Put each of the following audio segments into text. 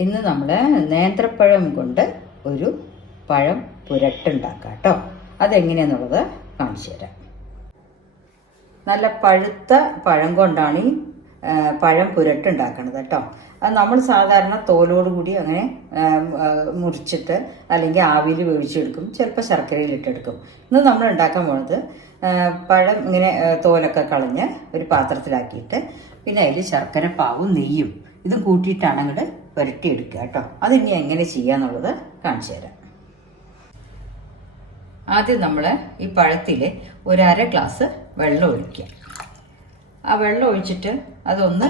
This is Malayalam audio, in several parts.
ഇന്ന് നമ്മൾ നേന്ത്രപ്പഴം കൊണ്ട് ഒരു പഴം പുരട്ടുണ്ടാക്കാം കേട്ടോ. അതെങ്ങനെയാണെന്നുള്ളത് കാണിച്ചു തരാം. നല്ല പഴുത്ത പഴം കൊണ്ടാണ് ഈ പഴം പുരട്ടുണ്ടാക്കണത് കേട്ടോ. അത് നമ്മൾ സാധാരണ തോലോടുകൂടി അങ്ങനെ മുറിച്ചിട്ട് അല്ലെങ്കിൽ ആവിയിൽ വേവിച്ചെടുക്കും, ചിലപ്പോൾ ശർക്കരയിലിട്ടെടുക്കും. ഇന്ന് നമ്മൾ ഉണ്ടാക്കാൻ പോകുന്നത് പഴം ഇങ്ങനെ തോലൊക്കെ കളഞ്ഞ് ഒരു പാത്രത്തിലാക്കിയിട്ട് പിന്നെ അതിൽ ശർക്കര പാവും നെയ്യും ഇതും കൂട്ടിയിട്ടാണ് അങ്ങോട്ട് പുരട്ടിയെടുക്കുക കേട്ടോ. അതിനി എങ്ങനെ ചെയ്യാന്നുള്ളത് കാണിച്ചു തരാം. ആദ്യം നമ്മൾ ഈ പഴത്തിൽ ഒരു അര ഗ്ലാസ് വെള്ളം ഒഴിക്കുക. ആ വെള്ളം ഒഴിച്ചിട്ട് അതൊന്ന്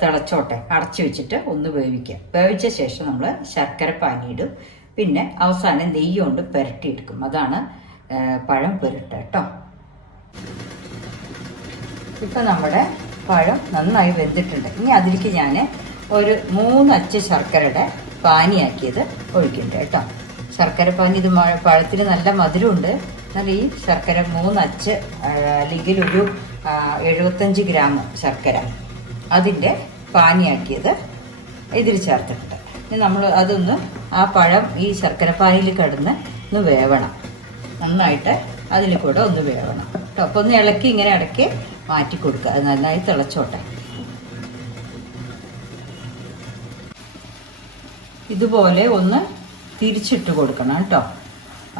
തിളച്ചോട്ടെ, അടച്ചു വെച്ചിട്ട് ഒന്ന് വേവിക്കുക. വേവിച്ച ശേഷം നമ്മൾ ശർക്കര പാനിയിടും, പിന്നെ അവസാനം നെയ്യ് കൊണ്ട് പുരട്ടിയെടുക്കും. അതാണ് പഴം പുരട്ട കേട്ടോ. ഇപ്പം നമ്മുടെ പഴം നന്നായി വെന്തിട്ടുണ്ട്. ഇനി അതിലേക്ക് ഞാൻ ഒരു 3 അച്ച് ശർക്കരയുടെ പാനിയാക്കിയത് ഒഴിക്കുന്നുണ്ട് കേട്ടോ. ശർക്കര പാനി ഇത് പഴത്തിന് നല്ല മധുരമുണ്ട്. എന്നാൽ ഈ ശർക്കര 3 അച്ച് അല്ലെങ്കിൽ ഒരു 75 ഗ്രാം ശർക്കര അതിൻ്റെ പാനിയാക്കിയത് ഇതിൽ ചേർത്തിട്ടുണ്ട്. ഇനി നമ്മൾ അതൊന്ന് ആ പഴം ഈ ശർക്കര പാനിയിൽ കിടന്ന് ഒന്ന് വേവണം, നന്നായിട്ട് അതിൽ കൂടെ ഒന്ന് വേവണം കേട്ടോ. അപ്പോൾ ഒന്ന് ഇളക്കി ഇങ്ങനെ ഇടയ്ക്ക് മാറ്റി കൊടുക്കുക, അത് നന്നായി തിളച്ചോട്ടെ. ഇതുപോലെ ഒന്ന് തിരിച്ചിട്ട് കൊടുക്കണം കേട്ടോ.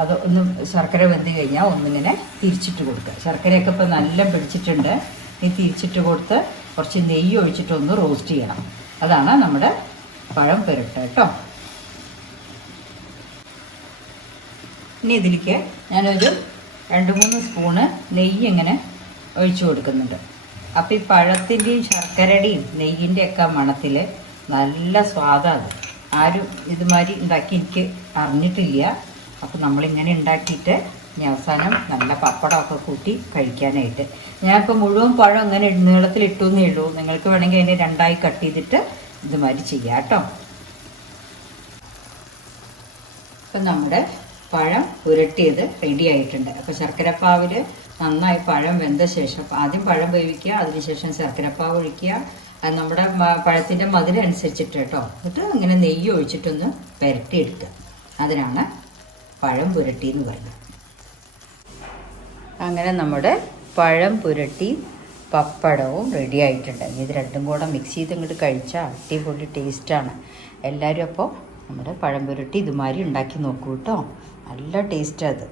അത് ഒന്ന് ശർക്കര വെന്ത് കഴിഞ്ഞാൽ ഒന്നിങ്ങനെ തിരിച്ചിട്ട് കൊടുക്കുക. ശർക്കരയൊക്കെ ഇപ്പോൾ നല്ല പിടിച്ചിട്ടുണ്ട്. ഈ തിരിച്ചിട്ട് കൊടുത്ത് കുറച്ച് നെയ്യ് ഒഴിച്ചിട്ടൊന്ന് റോസ്റ്റ് ചെയ്യണം. അതാണ് നമ്മുടെ പഴം പുരട്ട കേട്ടോ. ഇനി ഇതിലേക്ക് ഞാനൊരു 2-3 സ്പൂണ് നെയ്യ് ഇങ്ങനെ ഒഴിച്ചു കൊടുക്കുന്നുണ്ട്. അപ്പോൾ ഈ പഴത്തിൻ്റെയും ശർക്കരയുടെയും നെയ്യിൻ്റെയൊക്കെ മണത്തിൽ നല്ല സ്വാദാണ്. ആരും ഇതുമാതിരി ഉണ്ടാക്കി എനിക്ക് അറിഞ്ഞിട്ടില്ല. അപ്പോൾ നമ്മളിങ്ങനെ ഉണ്ടാക്കിയിട്ട് ഇനി അവസാനം നല്ല പപ്പടമൊക്കെ കൂട്ടി കഴിക്കാനായിട്ട്. ഞാനിപ്പോൾ മുഴുവൻ പഴം അങ്ങനെ നീളത്തിലിട്ടുന്നേ ഉള്ളൂ. നിങ്ങൾക്ക് വേണമെങ്കിൽ അതിനെ 2ആയി കട്ട് ചെയ്തിട്ട് ഇതുമാതിരി ചെയ്യാം കേട്ടോ. ഇപ്പം നമ്മുടെ പഴം പുരട്ടിയത് റെഡി ആയിട്ടുണ്ട്. അപ്പോൾ ശർക്കരപ്പാവിൽ നന്നായി പഴം വെന്ത ശേഷം ആദ്യം പഴം വേവിക്കുക, അതിനുശേഷം ശർക്കരപ്പാവ് ഒഴിക്കുക. അത് നമ്മുടെ പഴത്തിൻ്റെ മധുരനുസരിച്ചിട്ട് കേട്ടോ. എന്നിട്ട് അങ്ങനെ നെയ്യ് ഒഴിച്ചിട്ടൊന്ന് പുരട്ടിയെടുക്കുക. അതിനാണ് പഴം പുരട്ടി എന്ന് പറയുന്നത്. അങ്ങനെ നമ്മുടെ പഴം പുരട്ടി പപ്പടവും റെഡി ആയിട്ടുണ്ട്. ഇത് രണ്ടും കൂടെ മിക്സ് ചെയ്ത് ഇങ്ങോട്ട് കഴിച്ചാൽ അടിപൊളി ടേസ്റ്റാണ്. എല്ലാവരും അപ്പോൾ നമ്മുടെ പഴം പുരട്ടി ഇതുമാതിരി ഉണ്ടാക്കി നോക്കൂ കേട്ടോ. നല്ല ടേസ്റ്റാണ് അത്.